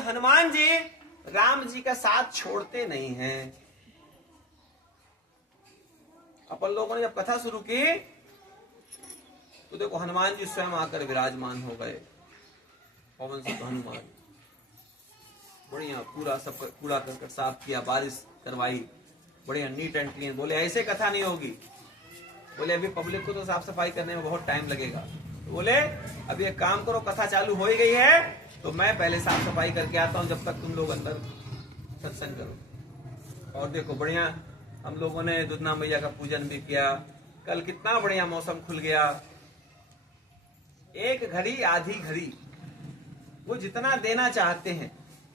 हनुमान जी राम जी का साथ छोड़ते नहीं हैं। अपन लोगों ने जब कथा शुरू की तो देखो हनुमान जी स्वयं आकर विराजमान हो गए। पवन सुत हनुमान बढ़िया पूरा सब कूड़ा करकट साफ किया, बारिश करवाई, बढ़िया नीट एंड क्लीन। बोले ऐसे कथा नहीं होगी, बोले अभी पब्लिक को तो साफ सफाई करने में बहुत टाइम लगेगा। तो बोले अभी एक काम करो, कथा चालू हो ही गई है तो मैं पहले साफ सफाई करके आता हूं, जब तक तुम लोग अंदर सत्संग करो। और देखो बढ़िया हम लोगों ने दुधना मैया का पूजन भी किया। कल कितना बढ़िया मौसम खुल गया। एक घड़ी आधी घड़ी, वो जितना देना चाहते हैं,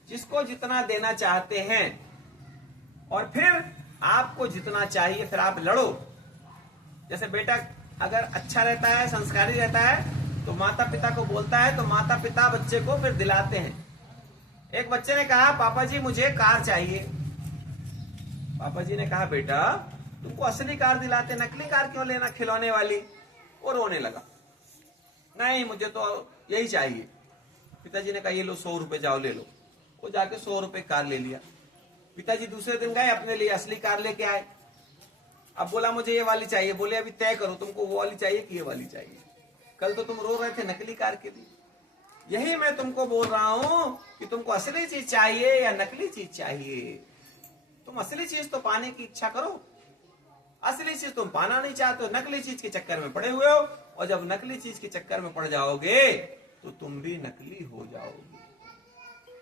जिसको जितना देना चाहते हैं, और फिर आपको जितना चाहिए फिर आप लड़ो। जैसे बेटा अगर अच्छा रहता है, संस्कारी रहता है, तो माता पिता को बोलता है तो माता पिता बच्चे को फिर दिलाते हैं। एक बच्चे ने कहा पापा जी मुझे कार चाहिए। पापा जी ने कहा बेटा तुमको असली कार दिलाते, नकली कार क्यों लेना, खिलौने वाली। वो रोने लगा, नहीं मुझे तो यही चाहिए। पिताजी ने कहा ये लो 100 रुपए, जाओ ले लो। वो जाके 100 रुपए कार ले लिया। पिताजी दूसरे दिन गए अपने लिए असली कार लेके आए। अब बोला मुझे ये वाली चाहिए। बोले अभी तय करो तुमको वो वाली चाहिए कि ये वाली चाहिए। कल तो तुम रो रहे थे नकली कार के लिए। यही मैं तुमको बोल रहा हूं कि तुमको असली चीज चाहिए या नकली चीज चाहिए। तुम असली चीज तो पाने की इच्छा करो। असली चीज तुम पाना नहीं चाहते हो, नकली चीज के चक्कर में पड़े हुए हो। और जब नकली चीज के चक्कर में पड़ जाओगे तो तुम भी नकली हो जाओगे।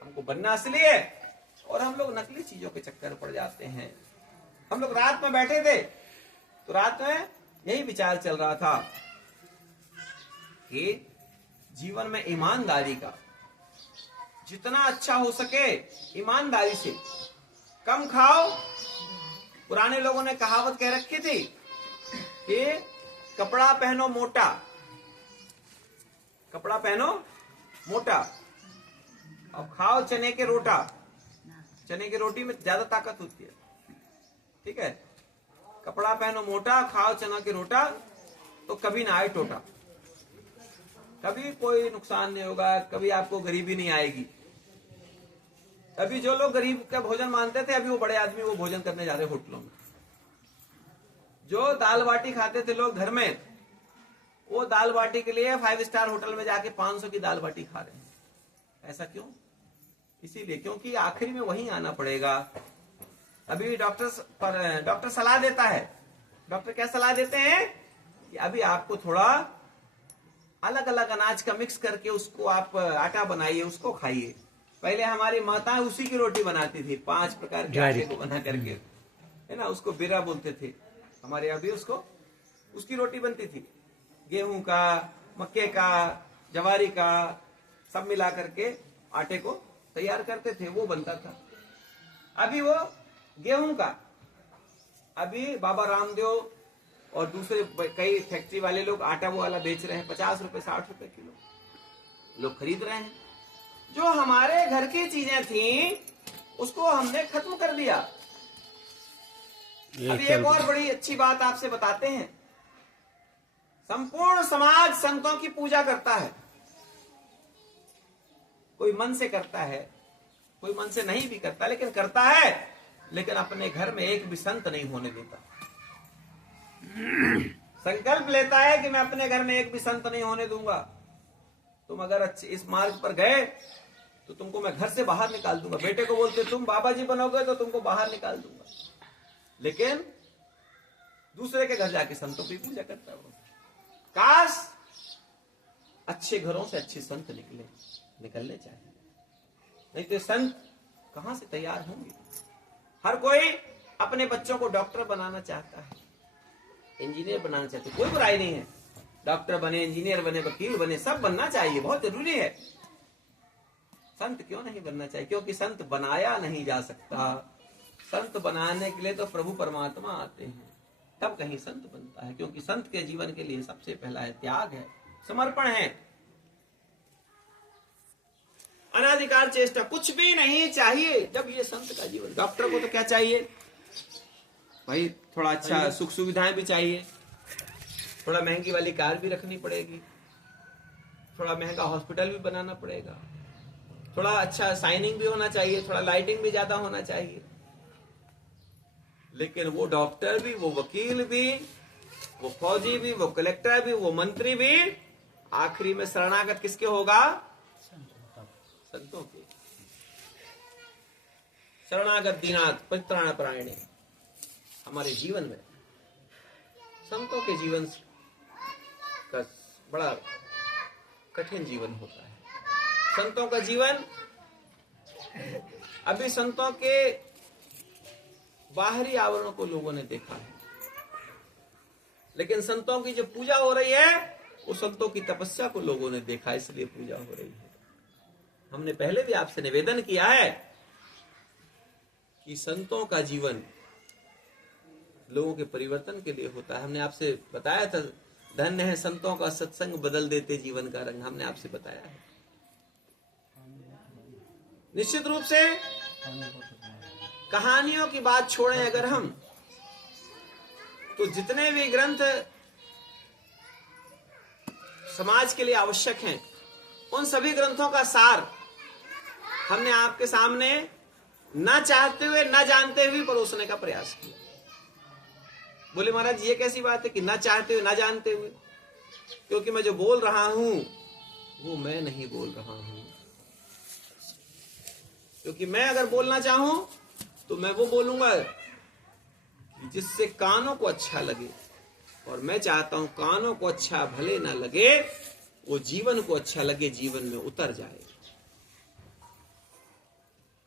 हमको बनना असली है और हम लोग नकली चीजों के चक्कर में पड़ जाते हैं। हम लोग रात में बैठे थे तो रात में यही विचार चल रहा था कि जीवन में ईमानदारी का जितना अच्छा हो सके, ईमानदारी से कम खाओ। पुराने लोगों ने कहावत कह रखी थी कि कपड़ा पहनो मोटा, कपड़ा पहनो मोटा और खाओ चने के रोटा। चने की रोटी में ज्यादा ताकत होती है, ठीक है। कपड़ा पहनो मोटा, खाओ चना के रोटा, तो कभी ना आए टोटा, कभी कोई नुकसान नहीं होगा, कभी आपको गरीबी नहीं आएगी। अभी जो लोग गरीब का भोजन मानते थे, अभी वो बड़े आदमी वो भोजन करने जा रहे होटलों में। जो दाल बाटी खाते थे लोग घर में, वो दाल बाटी के लिए 5 स्टार होटल में जाके 500 की दाल बाटी खा रहे हैं। ऐसा क्यों? इसीलिए क्योंकि आखिर में वहीं आना पड़ेगा। अभी डॉक्टर सलाह देता है। डॉक्टर क्या सलाह देते हैं कि अभी आपको थोड़ा अलग अलग अनाज का मिक्स करके उसको आप आटा बनाइए, उसको खाइए। पहले हमारी माताएं उसी की रोटी बनाती थी, 5 प्रकार के आटे को बना करके, है ना, उसको बिरा बोलते थे हमारे यहाँ भी। उसको उसकी रोटी बनती थी, गेहूं का, मक्के का, जवारी का, सब मिला करके आटे को तैयार करते थे, वो बनता था। अभी वो गेहूं का, अभी बाबा रामदेव और दूसरे कई फैक्ट्री वाले लोग आटा वो वाला बेच रहे हैं, 50 रुपए 60 रुपए किलो लोग खरीद रहे हैं। जो हमारे घर की चीजें थी उसको हमने खत्म कर दिया। अभी एक और बड़ी अच्छी बात आपसे बताते हैं। संपूर्ण समाज संतों की पूजा करता है। कोई मन से करता है, कोई मन से नहीं भी करता, लेकिन करता है। लेकिन अपने घर में एक भी संत नहीं होने देता। संकल्प लेता है कि मैं अपने घर में एक भी संत नहीं होने दूंगा। तुम अगर अच्छे इस मार्ग पर गए तो तुमको मैं घर से बाहर निकाल दूंगा। बेटे को बोलते तुम बाबा जी बनोगे तो तुमको बाहर निकाल दूंगा। लेकिन दूसरे के घर जाके संतों की पूजा करता है वो। काश अच्छे घरों से अच्छे संत निकलने चाहिए, नहीं तो संत कहां से तैयार होंगे। हर कोई अपने बच्चों को डॉक्टर बनाना चाहता है, इंजीनियर बनाना चाहता है। कोई बुराई नहीं है, डॉक्टर बने, इंजीनियर बने, वकील बने, सब बनना चाहिए, बहुत जरूरी है। संत क्यों नहीं बनना चाहिए? क्योंकि संत बनाया नहीं जा सकता। संत बनाने के लिए तो प्रभु परमात्मा आते हैं, तब कहीं संत बनता है। क्योंकि संत के जीवन के लिए सबसे पहला है त्याग, है समर्पण, है अनाधिकार चेष्टा, कुछ भी नहीं चाहिए जब ये संत का जीवन। डॉक्टर को तो क्या चाहिए भाई? थोड़ा अच्छा सुख सुविधाएं भी चाहिए, थोड़ा महंगी वाली कार भी रखनी पड़ेगी, थोड़ा महंगा हॉस्पिटल भी बनाना पड़ेगा, थोड़ा अच्छा शाइनिंग भी होना चाहिए, थोड़ा लाइटिंग भी ज्यादा होना चाहिए। लेकिन वो डॉक्टर भी, वो वकील भी, वो फौजी भी, वो कलेक्टर भी, वो मंत्री भी आखिरी में शरणागत किसके होगा? संतों के। शरणागत दीनाथ परित्राण परायणे। हमारे जीवन में संतों के जीवन का बड़ा कठिन जीवन होता है। संतों का जीवन, अभी संतों के बाहरी आवरणों को लोगों ने देखा है, लेकिन संतों की जो पूजा हो रही है वो संतों की तपस्या को लोगों ने देखा, इसलिए पूजा हो रही है। हमने पहले भी आपसे निवेदन किया है कि संतों का जीवन लोगों के परिवर्तन के लिए होता है। हमने आपसे बताया था, धन्य है संतों का सत्संग, बदल देते जीवन का रंग। हमने आपसे बताया है। निश्चित रूप से कहानियों की बात छोड़ें अगर हम, तो जितने भी ग्रंथ समाज के लिए आवश्यक हैं, उन सभी ग्रंथों का सार हमने आपके सामने ना चाहते हुए, ना जानते हुए परोसने का प्रयास किया। बोले महाराज ये कैसी बात है कि ना चाहते हुए, ना जानते हुए? क्योंकि मैं जो बोल रहा हूं वो मैं नहीं बोल रहा हूं। क्योंकि मैं अगर बोलना चाहूं तो मैं वो बोलूंगा जिससे कानों को अच्छा लगे, और मैं चाहता हूं कानों को अच्छा भले ना लगे, वो जीवन को अच्छा लगे, जीवन में उतर जाए।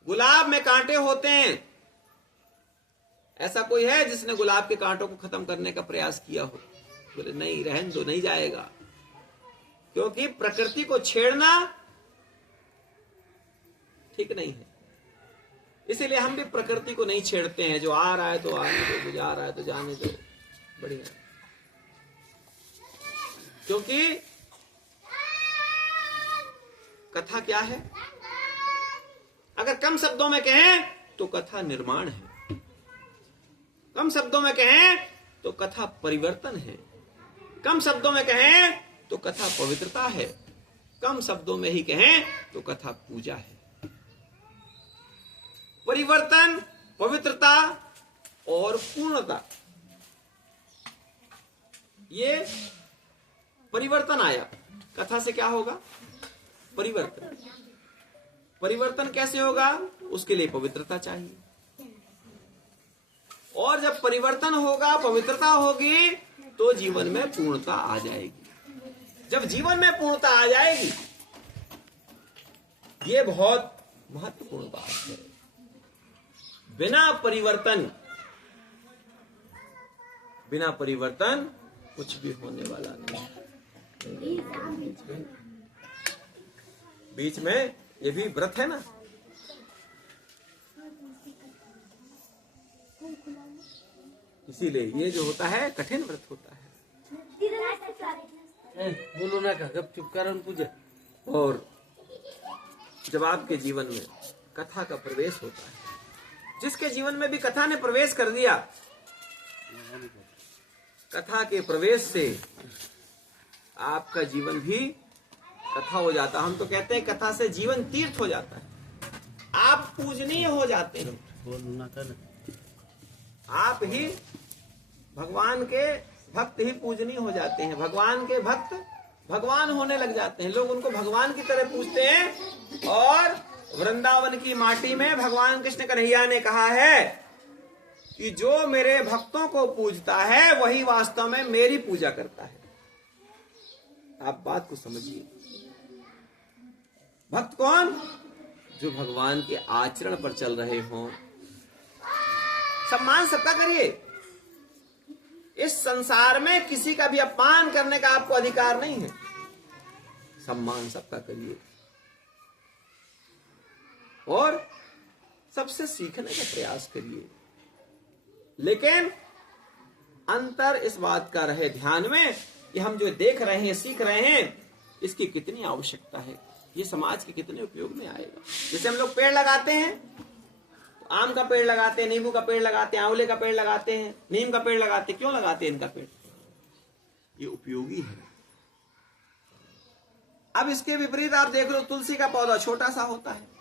गुलाब में कांटे होते हैं, ऐसा कोई है जिसने गुलाब के कांटों को खत्म करने का प्रयास किया हो? बोले नहीं, रहन दो, नहीं जाएगा। क्योंकि प्रकृति को छेड़ना ठीक नहीं है। इसीलिए हम भी प्रकृति को नहीं छेड़ते हैं। जो आ रहा है तो आने दो, जो जा रहा है तो जाने दो, बढ़िया। क्योंकि कथा क्या है? अगर कम शब्दों में कहें तो कथा निर्माण है, कम शब्दों में कहें तो कथा परिवर्तन है, कम शब्दों में कहें तो कथा पवित्रता है, कम शब्दों में ही कहें तो कथा पूजा है। परिवर्तन, पवित्रता और पूर्णता, ये परिवर्तन आया। कथा से क्या होगा? परिवर्तन। परिवर्तन कैसे होगा? उसके लिए पवित्रता चाहिए। और जब परिवर्तन होगा, पवित्रता होगी, तो जीवन में पूर्णता आ जाएगी। जब जीवन में पूर्णता आ जाएगी, ये बहुत महत्वपूर्ण बात है। बिना परिवर्तन कुछ भी होने वाला नहीं। बीच में ये भी व्रत है ना, इसीलिए ये जो होता है कठिन व्रत होता है। बोलो ना का गप चुप कर पूजा। और जब आपके जीवन में कथा का प्रवेश होता है, जिसके जीवन में भी कथा ने प्रवेश कर दिया, कथा के प्रवेश से आपका जीवन भी कथा हो जाता। हम तो कहते हैं कथा से जीवन तीर्थ हो जाता है। आप पूजनीय हो जाते हैं। बोलो ना कर। आप ही भगवान के भक्त ही पूजनीय हो जाते हैं। भगवान के भक्त भगवान होने लग जाते हैं। लोग उनको भगवान की तरह पूजते हैं। और वृंदावन की माटी में भगवान कृष्ण कन्हैया ने कहा है कि जो मेरे भक्तों को पूजता है वही वास्तव में मेरी पूजा करता है। आप बात को समझिए। भक्त कौन? जो भगवान के आचरण पर चल रहे हों। सम्मान सबका करिए। इस संसार में किसी का भी अपमान करने का आपको अधिकार नहीं है। सम्मान सबका करिए और सबसे सीखने का प्रयास करिए। लेकिन अंतर इस बात का रहे ध्यान में कि हम जो देख रहे हैं, सीख रहे हैं, इसकी कितनी आवश्यकता है, ये समाज के कितने उपयोग में आएगा। जैसे हम लोग पेड़ लगाते हैं, तो आम का पेड़ लगाते हैं, नींबू का पेड़ लगाते हैं, आंवले का पेड़ लगाते हैं, नीम का पेड़ लगाते हैं। क्यों लगाते हैं इनका पेड़? ये उपयोगी है। अब इसके विपरीत आप देख लो, तुलसी का पौधा छोटा सा होता है।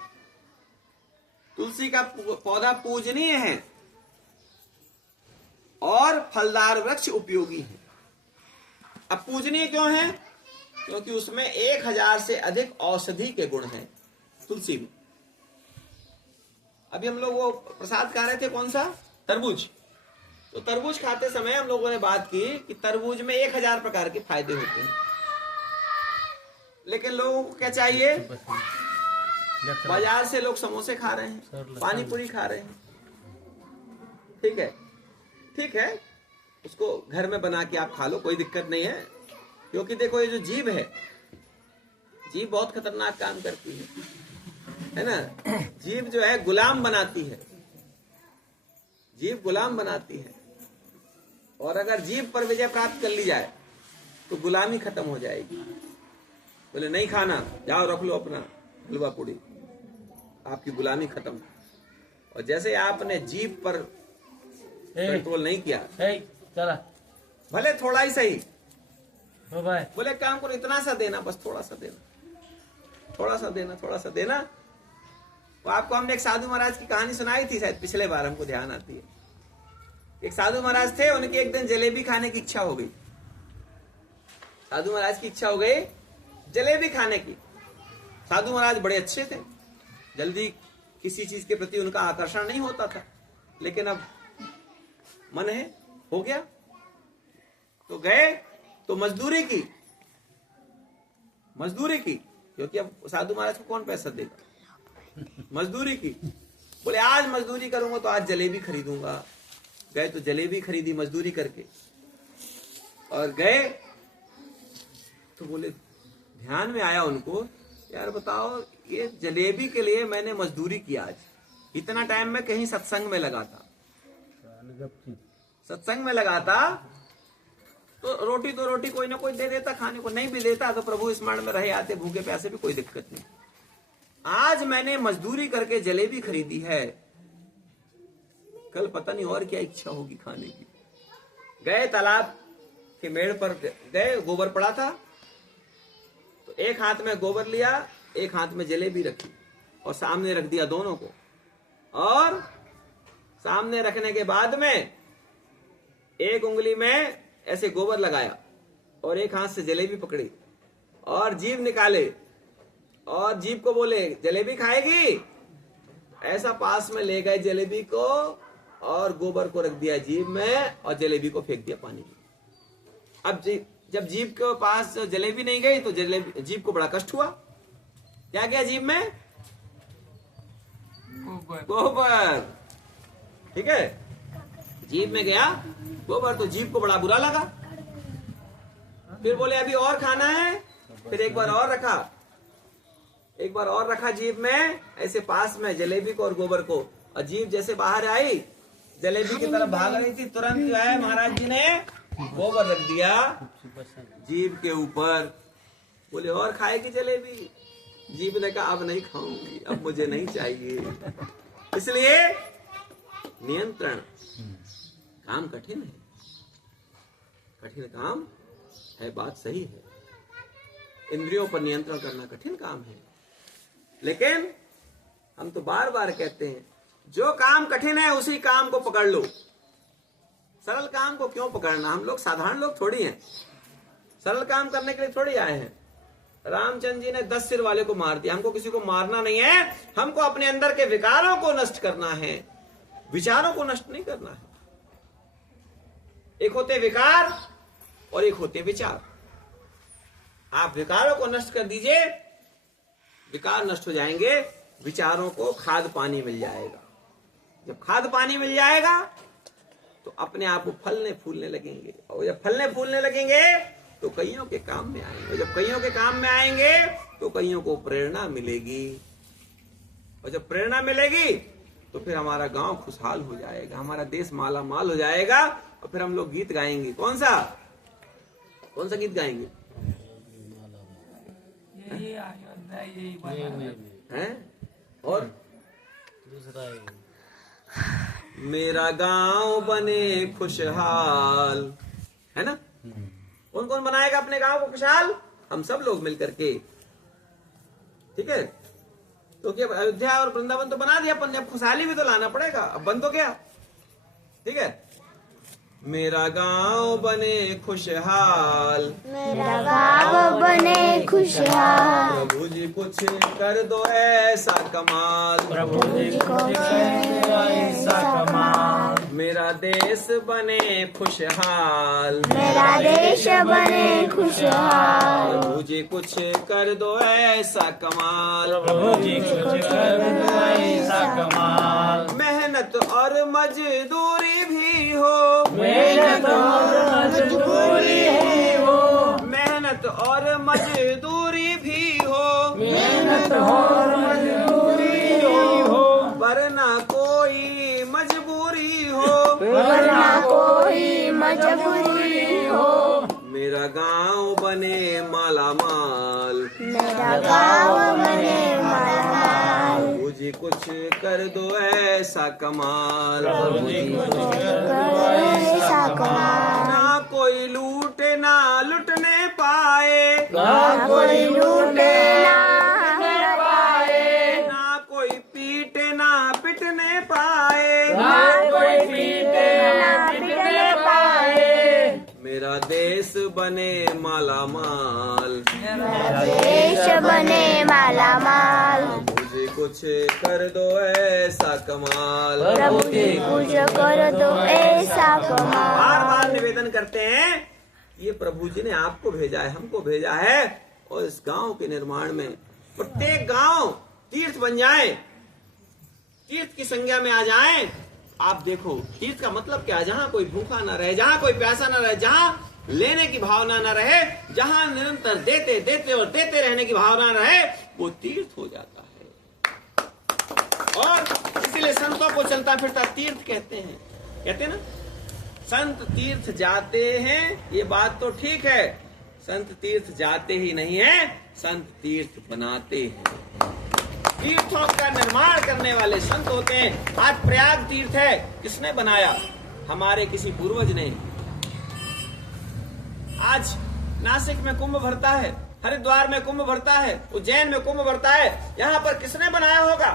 तुलसी का पौधा पूजनीय है और फलदार वृक्ष उपयोगी है। अब पूजनीय क्यों है? क्योंकि उसमें 1000 से अधिक औषधि के गुण हैं तुलसी में। अभी हम लोग वो प्रसाद खा रहे थे, कौन सा? तरबूज। तो तरबूज खाते समय हम लोगों ने बात की कि तरबूज में 1000 प्रकार के फायदे होते हैं, लेकिन लोगों को क्या चाहिए? बाजार से लोग समोसे खा रहे हैं, पानी पूरी खा रहे हैं। ठीक है, ठीक है, उसको घर में बना के आप खा लो, कोई दिक्कत नहीं है। क्योंकि देखो, ये जो जीभ है, जीभ बहुत खतरनाक काम करती है ना। जीभ जो है गुलाम बनाती है, जीभ गुलाम बनाती है। और अगर जीभ पर विजय प्राप्त कर ली जाए तो गुलामी खत्म हो जाएगी। बोले नहीं खाना, जाओ रख लो अपना हलवा पूड़ी, आपकी गुलामी खत्म। और जैसे आपने जीभ पर कंट्रोल नहीं किया, चला भले थोड़ा ही सही, हो भाई, बोले काम करो, इतना सा देना, बस थोड़ा सा देना, थोड़ा सा देना, थोड़ा सा देना। तो आपको हमने एक साधु महाराज की कहानी सुनाई थी, शायद पिछले बार, हमको ध्यान आती है। एक साधु महाराज थे, उनकी एक दिन जलेबी खाने की इच्छा हो गई। साधु महाराज की इच्छा हो गई जलेबी खाने की। साधु महाराज बड़े अच्छे थे, जल्दी किसी चीज के प्रति उनका आकर्षण नहीं होता था, लेकिन अब मन है, हो गया। तो गए तो मजदूरी की, क्योंकि अब साधु महाराज को कौन पैसा देगा? मजदूरी की। बोले आज मजदूरी करूंगा तो आज जलेबी खरीदूंगा। गए तो जलेबी खरीदी मजदूरी करके, और गए तो बोले, ध्यान में आया उनको, यार बताओ, ये जलेबी के लिए मैंने मजदूरी की आज, इतना टाइम मैं कहीं सत्संग में लगा था, तो रोटी कोई ना कोई दे देता खाने को, नहीं भी देता तो प्रभु स्मरण में रहे आते, भूखे प्यासे भी कोई दिक्कत नहीं। आज मैंने मजदूरी करके जलेबी खरीदी है, कल पता नहीं और क्या इच्छा होगी खाने की। गए तालाब के मेड़ पर गए, गोबर पड़ा था, तो एक हाथ में गोबर लिया, एक हाथ में जलेबी रखी और सामने रख दिया दोनों को। और सामने रखने के बाद में एक उंगली में ऐसे गोबर लगाया और एक हाथ से जलेबी पकड़ी और जीभ निकाले और जीभ को बोले, जलेबी खाएगी? ऐसा पास में ले गए जलेबी को और गोबर को रख दिया जीभ में और जलेबी को फेंक दिया पानी में। अब जब जीभ के पास जलेबी नहीं गई तो जीभ को बड़ा कष्ट हुआ। क्या गया जीभ में? गोबर। ठीक है, जीभ में गया गोबर, तो जीभ को बड़ा बुरा लगा। फिर बोले अभी और खाना है, फिर एक बार और रखा जीभ में, ऐसे पास में जलेबी को और गोबर को, और जीभ जैसे बाहर आई, जलेबी की तरफ भाग रही थी, तुरंत जो है महाराज जी ने गोबर रख दिया जीभ के ऊपर। बोले और खाएगी जलेबी? जीभ ने कहा अब नहीं खाऊंगी, अब मुझे नहीं चाहिए। इसलिए नियंत्रण काम कठिन है, कठिन काम है, बात सही है। इंद्रियों पर नियंत्रण करना कठिन काम है, लेकिन हम तो बार बार कहते हैं, जो काम कठिन है उसी काम को पकड़ लो। सरल काम को क्यों पकड़ना? हम लोग साधारण लोग थोड़ी हैं, सरल काम करने के लिए थोड़ी आए हैं। रामचंद्र जी ने 10 सिर वाले को मार दिया, हमको किसी को मारना नहीं है, हमको अपने अंदर के विकारों को नष्ट करना है, विचारों को नष्ट नहीं करना है। एक होते विकार और एक होते विचार। आप विकारों को नष्ट कर दीजिए, विकार नष्ट हो जाएंगे, विचारों को खाद पानी मिल जाएगा। जब खाद पानी मिल जाएगा तो अपने आप वो फलने फूलने लगेंगे, और जब फलने फूलने लगेंगे तो कईयों के काम में आएंगे। जब कईयों के काम में आएंगे तो कईयों को प्रेरणा मिलेगी, और जब प्रेरणा मिलेगी तो फिर हमारा गांव खुशहाल हो जाएगा, हमारा देश माला माल हो जाएगा। और फिर हम लोग गीत गाएंगे। कौन सा गीत गाएंगे? हैं? और दूसरा मेरा गांव बने खुशहाल, है ना? कौन कौन बनाएगा अपने गांव को खुशहाल? हम सब लोग मिलकर के ठीक है, तो क्या अयोध्या और वृंदावन तो बना दिया अपन ने, अब खुशहाली भी तो लाना पड़ेगा, अब बन तो गया। ठीक है, मेरा गांव बने खुशहाल, मेरा गाँव बने खुशहाल, प्रभु जी कुछ कर दो ऐसा कमाल, प्रभु जी को ऐसा कमाल, मेरा देश बने खुशहाल, मेरा देश बने खुशहाल, प्रभु जी कुछ कर दो ऐसा कमाल, प्रभु जी कुछ कर दो ऐसा कमाल, मेहनत और मजदूरी भी हो, मेहनत और मजबूरी ही हो, मेहनत और मजदूरी भी हो, मेहनत और मजबूरी हो, वरना कोई मजबूरी हो, वरना कोई मजबूरी हो, मेरा गांव बने माला माल, मेरा गाँव बने मालामाल, प्रभु जी कुछ कर दो ऐसा कमाल, प्रभु जी कुछ कर दो ऐसा कमाल, ना कोई लूटे ना लुटने पाए, ना कोई लूटे ना पाए, ना कोई पीटे ना पिटने पाए, ना कोई पीटे ना पिटने पाए, मेरा देश बने माला माल, मेरा देश बने मालामाल, मुझे कुछ कर दो ऐसा कमाल। प्रभु जी कुछ कर दो ऐसा कमाल, बार बार निवेदन करते हैं, ये प्रभु जी ने आपको भेजा है, हमको भेजा है, और इस गांव के निर्माण में प्रत्येक गांव तीर्थ बन जाए, तीर्थ की संज्ञा में आ जाए। आप देखो तीर्थ का मतलब क्या है, जहाँ कोई भूखा न रहे, जहाँ कोई प्यासा न रहे, जहाँ लेने की भावना न रहे, जहाँ निरंतर देते देते और देते रहने की भावना रहे, वो तीर्थ हो जाता है। और इसीलिए संतों को चलता फिरता तीर्थ कहते हैं ना, संत तीर्थ जाते हैं, ये बात तो ठीक है, संत तीर्थ जाते ही नहीं है, संत तीर्थ बनाते हैं। तीर्थों का निर्माण करने वाले संत होते हैं। आज प्रयाग तीर्थ है, किसने बनाया? हमारे किसी पूर्वज ने। आज नासिक में कुंभ भरता है, हरिद्वार में कुंभ भरता है, उज्जैन में कुंभ भरता है, यहाँ पर किसने बनाया होगा?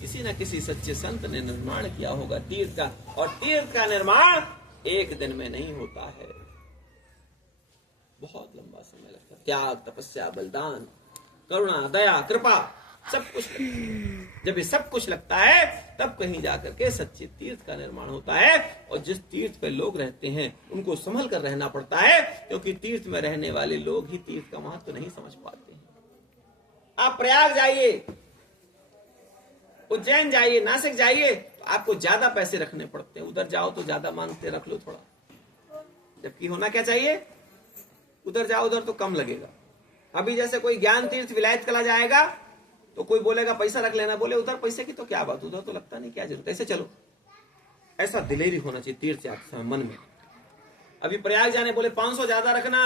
किसी न किसी सच्चे संत ने निर्माण किया होगा तीर्थ का। और तीर्थ का निर्माण एक दिन में नहीं होता है, बहुत लंबा समय लगता है। त्याग, तपस्या, बलिदान, करुणा, दया, कृपा, सब कुछ लगता है। जब ये सब कुछ लगता है तब कहीं जाकर के सच्चे तीर्थ का निर्माण होता है। और जिस तीर्थ पे लोग रहते हैं उनको संभल कर रहना पड़ता है, क्योंकि तीर्थ में रहने वाले लोग ही तीर्थ का महत्व नहीं समझ पाते हैं। आप प्रयाग जाइए, उज्जैन जाइए, नासिक जाइए, तो आपको ज्यादा पैसे रखने पड़ते हैं। उधर जाओ तो ज्यादा मांगते, रख लो थोड़ा, जबकि होना क्या चाहिए, उधर जाओ उधर तो कम लगेगा। अभी जैसे कोई ज्ञान तीर्थ विलायत चला जाएगा तो कोई बोलेगा पैसा रख लेना, बोले उधर पैसे की तो क्या बात, उधर तो लगता नहीं, क्या जरूरत, ऐसे चलो। ऐसा दिलेरी होना चाहिए तीर्थ यात्रा मन में। अभी प्रयाग जाने बोले 500 ज्यादा रखना,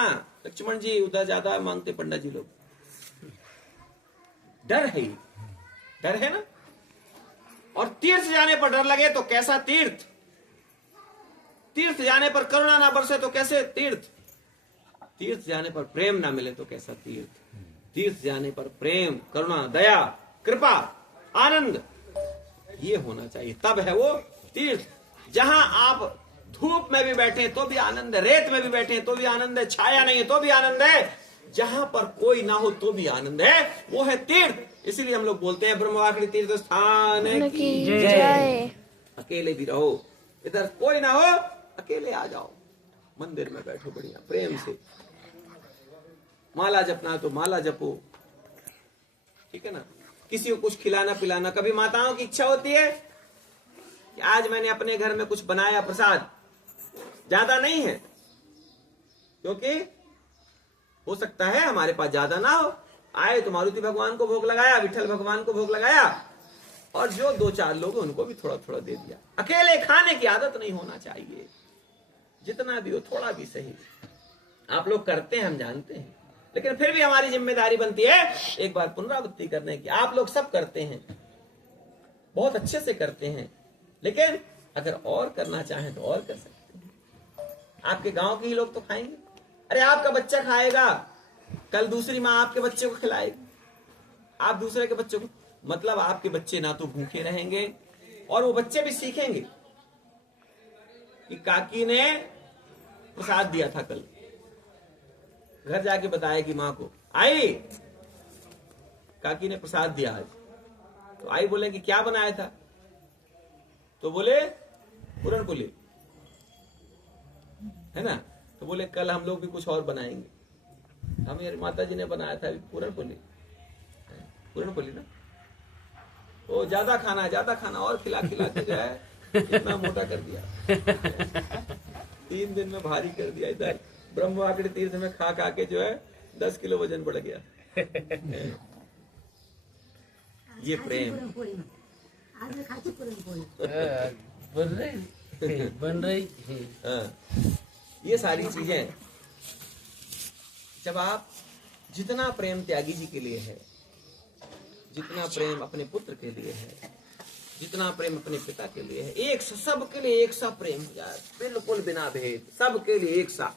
लक्ष्मण जी उधर ज्यादा मांगते पंडित जी लोग। डर है, डर है ना। और तीर्थ जाने पर डर लगे तो कैसा तीर्थ, तीर्थ जाने पर करुणा ना बरसे तो कैसे तीर्थ, तीर्थ जाने पर प्रेम ना मिले तो कैसा तीर्थ। तीर्थ जाने पर प्रेम, करुणा, दया, कृपा, आनंद, ये होना चाहिए, तब है वो तीर्थ। जहां आप धूप में भी बैठे तो भी आनंद है, रेत में भी बैठे तो भी आनंद है, छाया नहीं है तो भी आनंद है, जहां पर कोई ना हो तो भी आनंद है, वो है तीर्थ। इसीलिए हम लोग बोलते हैं ब्रह्मवाकड़ी तीर्थ स्थान की जय। अकेले भी रहो, इधर कोई ना हो, अकेले आ जाओ, मंदिर में बैठो बढ़िया प्रेम से, माला जपना तो माला जपो, ठीक है ना। किसी को कुछ खिलाना पिलाना, कभी माताओं की इच्छा होती है कि आज मैंने अपने घर में कुछ बनाया प्रसाद, ज्यादा नहीं है, क्योंकि हो सकता है हमारे पास ज्यादा ना हो, आए तो मारुति भगवान को भोग लगाया, विठल भगवान को भोग लगाया, और जो 2-4 लोग उनको भी थोड़ा थोड़ा दे दिया। अकेले खाने की आदत नहीं होना चाहिए, जितना भी हो थोड़ा भी सही। आप लोग करते हैं, हम जानते हैं, लेकिन फिर भी हमारी जिम्मेदारी बनती है एक बार पुनरावृत्ति करने की। आप लोग सब करते हैं, बहुत अच्छे से करते हैं, लेकिन अगर और करना चाहें तो और कर सकते हैं। आपके गांव के ही लोग तो खाएंगे, अरे आपका बच्चा खाएगा, कल दूसरी माँ आपके बच्चे को खिलाएगी, आप दूसरे के बच्चे को, मतलब आपके बच्चे ना तो भूखे रहेंगे और वो बच्चे भी सीखेंगे कि काकी ने प्रसाद दिया था कल। घर जाके बताएगी माँ को, आई काकी ने प्रसाद दिया आज। तो आई बोले कि क्या बनाया था, तो बोले पूरन पोली, है ना। तो बोले कल हम लोग भी कुछ और बनाएंगे, हमारी माता जी ने बनाया था पूरन पोली, पूरन पोली ना। वो ज्यादा खाना और खिला खिला के जो है इतना मोटा कर दिया, 3 दिन में भारी कर दिया। इधर ब्रह्मवाकड़ी तीर्थ में खा खा के जो है 10 किलो वजन बढ़ गया। ये प्रेम बन रही ये सारी चीजें, जब आप जितना प्रेम त्यागी जी के लिए है, जितना प्रेम अपने पुत्र के लिए है, जितना प्रेम अपने पिता के लिए है, एक सा, सबके लिए एक सा प्रेम हो जाए, बिल्कुल बिना भेद, सबके लिए एक सा।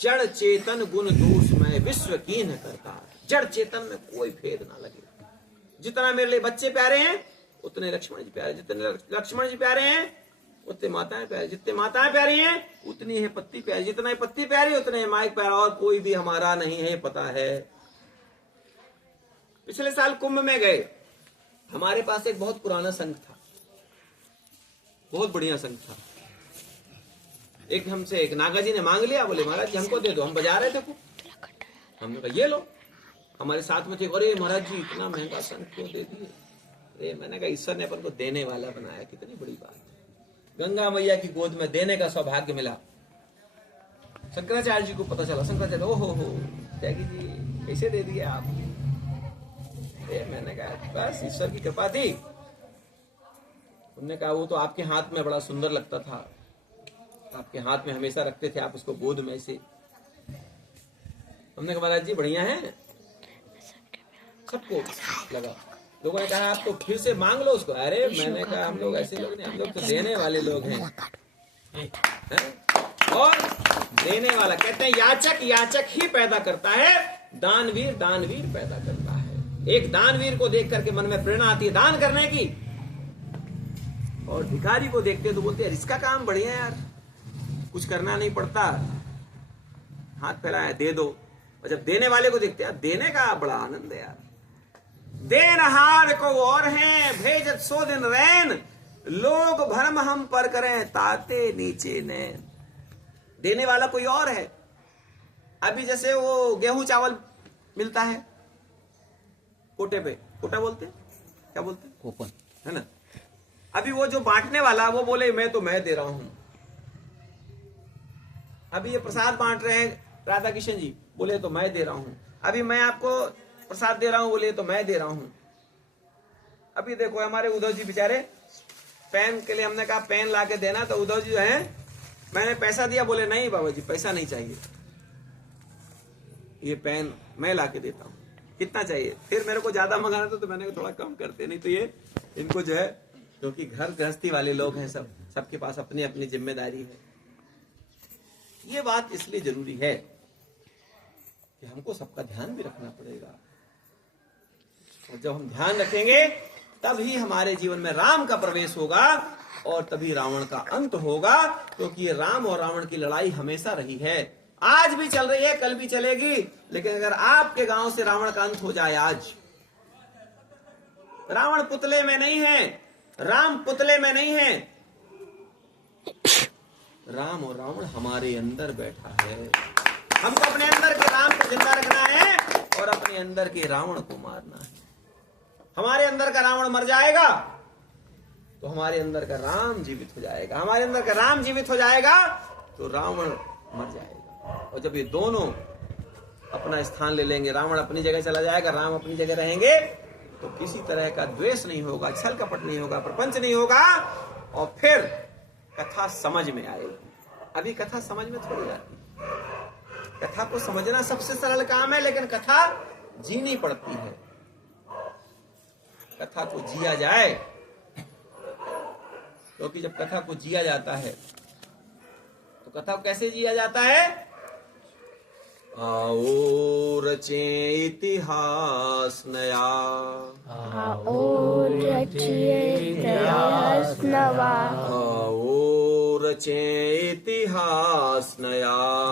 जड़ चेतन गुण दोष में विश्व कीन करता, जड़ चेतन में कोई भेद ना लगे। जितना मेरे लिए बच्चे प्यारे हैं उतने लक्ष्मण जी प्यारे, जितने लक्ष्मण जी प्यारे हैं उतने माताएं प्यारी, जितने माताएं प्यारी हैं उतनी है पत्ती प्यारी, जितना है पत्ती प्यारी उतने है माइक प्यारा, और कोई भी हमारा नहीं है, पता है। पिछले साल कुंभ में गए, हमारे पास एक बहुत पुराना संघ था, बहुत बढ़िया संघ था। एक हमसे एक नागा जी ने मांग लिया, बोले महाराज जी हमको दे दो, हम बजा रहे थे खूब, हमने कहा ये लो। हमारे साथ में थे, अरे महाराज जी इतना महंगा संघ क्यों दे दिए। अरे मैंने कहा ईश्वर ने अपन को देने वाला बनाया, कितनी बड़ी बात है। गंगा मैया की गोद में देने का सौभाग्य मिला। शंकराचार्य जी को पता चला, शंकराचार्य ओहो त्यागी जी कैसे दे दिए आप। मैंने कहा बस ईश्वर की कृपा थी। उन्होंने कहा वो तो आपके हाथ में बड़ा सुंदर लगता था, आपके हाथ में हमेशा रखते थे आप उसको गोद में से। हमने कहा महाराज जी बढ़िया है, सबको लगा। लोगों ने कहा आप तो फिर से मांग लो उसको। अरे मैंने कहा हम लोग ऐसे लोग नहीं, हम लोग तो देने वाले लोग हैं, और देने वाला कहते हैं याचक याचक ही पैदा करता है, दानवीर दानवीर पैदा करता है। एक दानवीर को देख करके मन में प्रेरणा आती है दान करने की, और भिखारी को देखते तो बोलते हैं इसका काम बढ़िया है यार, कुछ करना नहीं पड़ता, हाथ फैलाया दे दो। और जब देने वाले को देखते हैं देने का बड़ा आनंद है यार। देनहार को और हैं भेजत 100 दिन रैन, लोग भरम हम पर करें ताते नीचे नैन। देने वाला कोई और है। अभी जैसे वो गेहूं चावल मिलता है कोटे पे, कोटा बोलते क्या बोलते कोपन है ना। अभी वो जो बांटने वाला वो बोले मैं दे रहा हूं। अभी ये प्रसाद बांट रहे हैं राधा किशन जी, बोले तो मैं दे रहा हूं। अभी मैं आपको प्रसाद दे रहा हूं, बोले तो मैं दे रहा हूं। अभी देखो हमारे उद्धव जी बेचारे पेन के लिए हमने कहा पेन ला के देना, तो उद्धव जी जो है मैंने पैसा दिया, बोले नहीं बाबा जी पैसा नहीं चाहिए, ये पेन मैं ला के देता हूं, कितना चाहिए। फिर मेरे को ज्यादा मंगाना था तो मैंने थोड़ा कम करते, नहीं तो ये इनको जो है, क्योंकि घर गृहस्थी वाले लोग हैं, सबके पास अपनी अपनी जिम्मेदारी है। ये बात इसलिए जरूरी है कि हमको सबका ध्यान भी रखना पड़ेगा, और जब हम ध्यान रखेंगे तभी हमारे जीवन में राम का प्रवेश होगा, और तभी रावण का अंत होगा। क्योंकि ये राम और रावण की लड़ाई हमेशा रही है, आज भी चल रही है, कल भी चलेगी। लेकिन अगर आपके गांव से रावण का अंत हो जाए, आज रावण पुतले में नहीं है, राम पुतले में नहीं है, राम और रावण हमारे अंदर बैठा है। हमको अपने अंदर के राम को जिंदा रखना है और अपने अंदर के रावण को मारना है। हमारे अंदर का रावण मर जाएगा तो हमारे अंदर का राम जीवित हो जाएगा, हमारे अंदर का राम जीवित हो जाएगा तो रावण मर जाएगा। और जब ये दोनों अपना स्थान ले लेंगे, रावण अपनी जगह चला जाएगा, राम अपनी जगह रहेंगे, तो किसी तरह का द्वेष नहीं होगा, छल कपट नहीं होगा, प्रपंच नहीं होगा, और फिर कथा समझ में आएगी। अभी कथा समझ में थोड़ी आती, कथा को समझना सबसे सरल काम है, लेकिन कथा जीनी पड़ती है। कथा को जिया जाए, क्योंकि जब कथा को जिया जाता है तो कथा को कैसे जिया जाता है, आओ रचें इतिहास नया, आओ रचिए इतिहास नवा, आओ रचें इतिहास नया,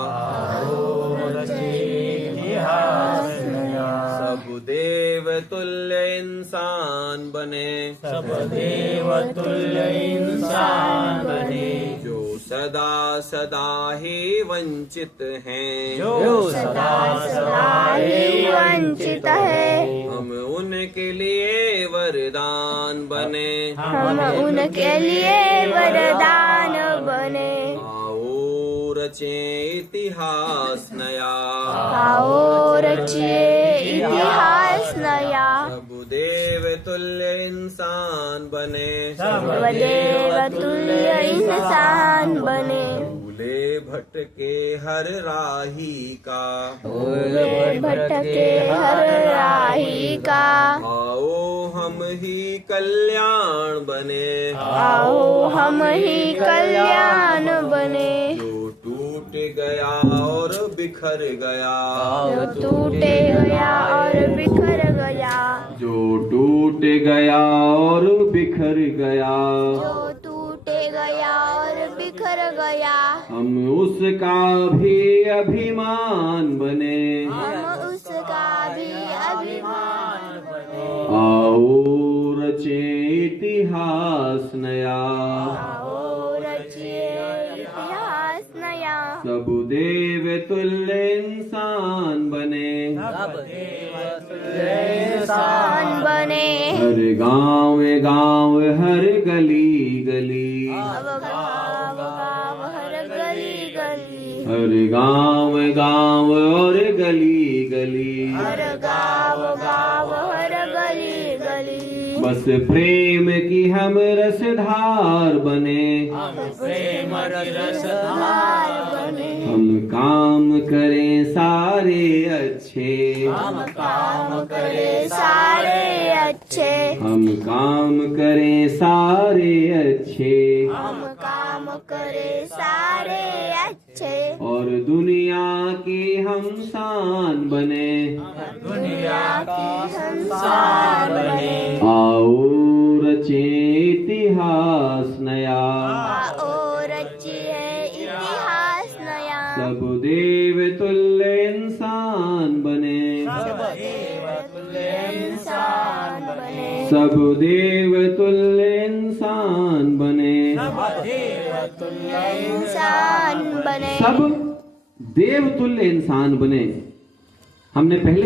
सब देव तुल्य इंसान बने, सब देव तुल्य इंसान बने, जो सदा सदा ही वंचित हैं, जो सदा सदा ही वंचित है, हम उनके लिए वरदान बने, हम उनके लिए वरदान बने। आओ रचें इतिहास नया, आओ रचिए इतिहास नया, सब देव तुल्य इंसान बने, सब देव तुल्य इंसान बने, भूले भटके हर राही का, भूले भटके हर राही का, आओ हम ही कल्याण बने, आओ हम ही कल्याण बने, जो टूट गया और बिखर गया, जो टूटे गया और बिखर गया, जो टूट गया और बिखर गया, जो टूटे गया और बिखर गया, हम उसका भी अभिमान बने, हम उसका भी अभिमान बने। आओ रचें इतिहास नया, आओ रचिए इतिहास नया, सब देव तुल्य इंसान बने, इंसान बने, हर गांव गांव हर गली गली, अब गाँव गाँव हर गली गली, हर गांव गांव और गली गली, हर गाँव गाँव हर गली गली, बस प्रेम की हम रसधार बने, प्रेम रसधार बने, हम काम करें सारे अच्छे, हम काम करे सारे अच्छे, हम काम करें सारे अच्छे, हम काम करे सारे अच्छे, और दुनिया के हम शान बने, दुनिया की संसार बने। आओ रचें इतिहास नया, आओ रचिए इतिहास नया, सब देव तुल्य इंसान बने, इंसान बने, सब देव तुल्य इंसान बने, इंसान बने, सब देव तुल्य इंसान बने। हमने पहले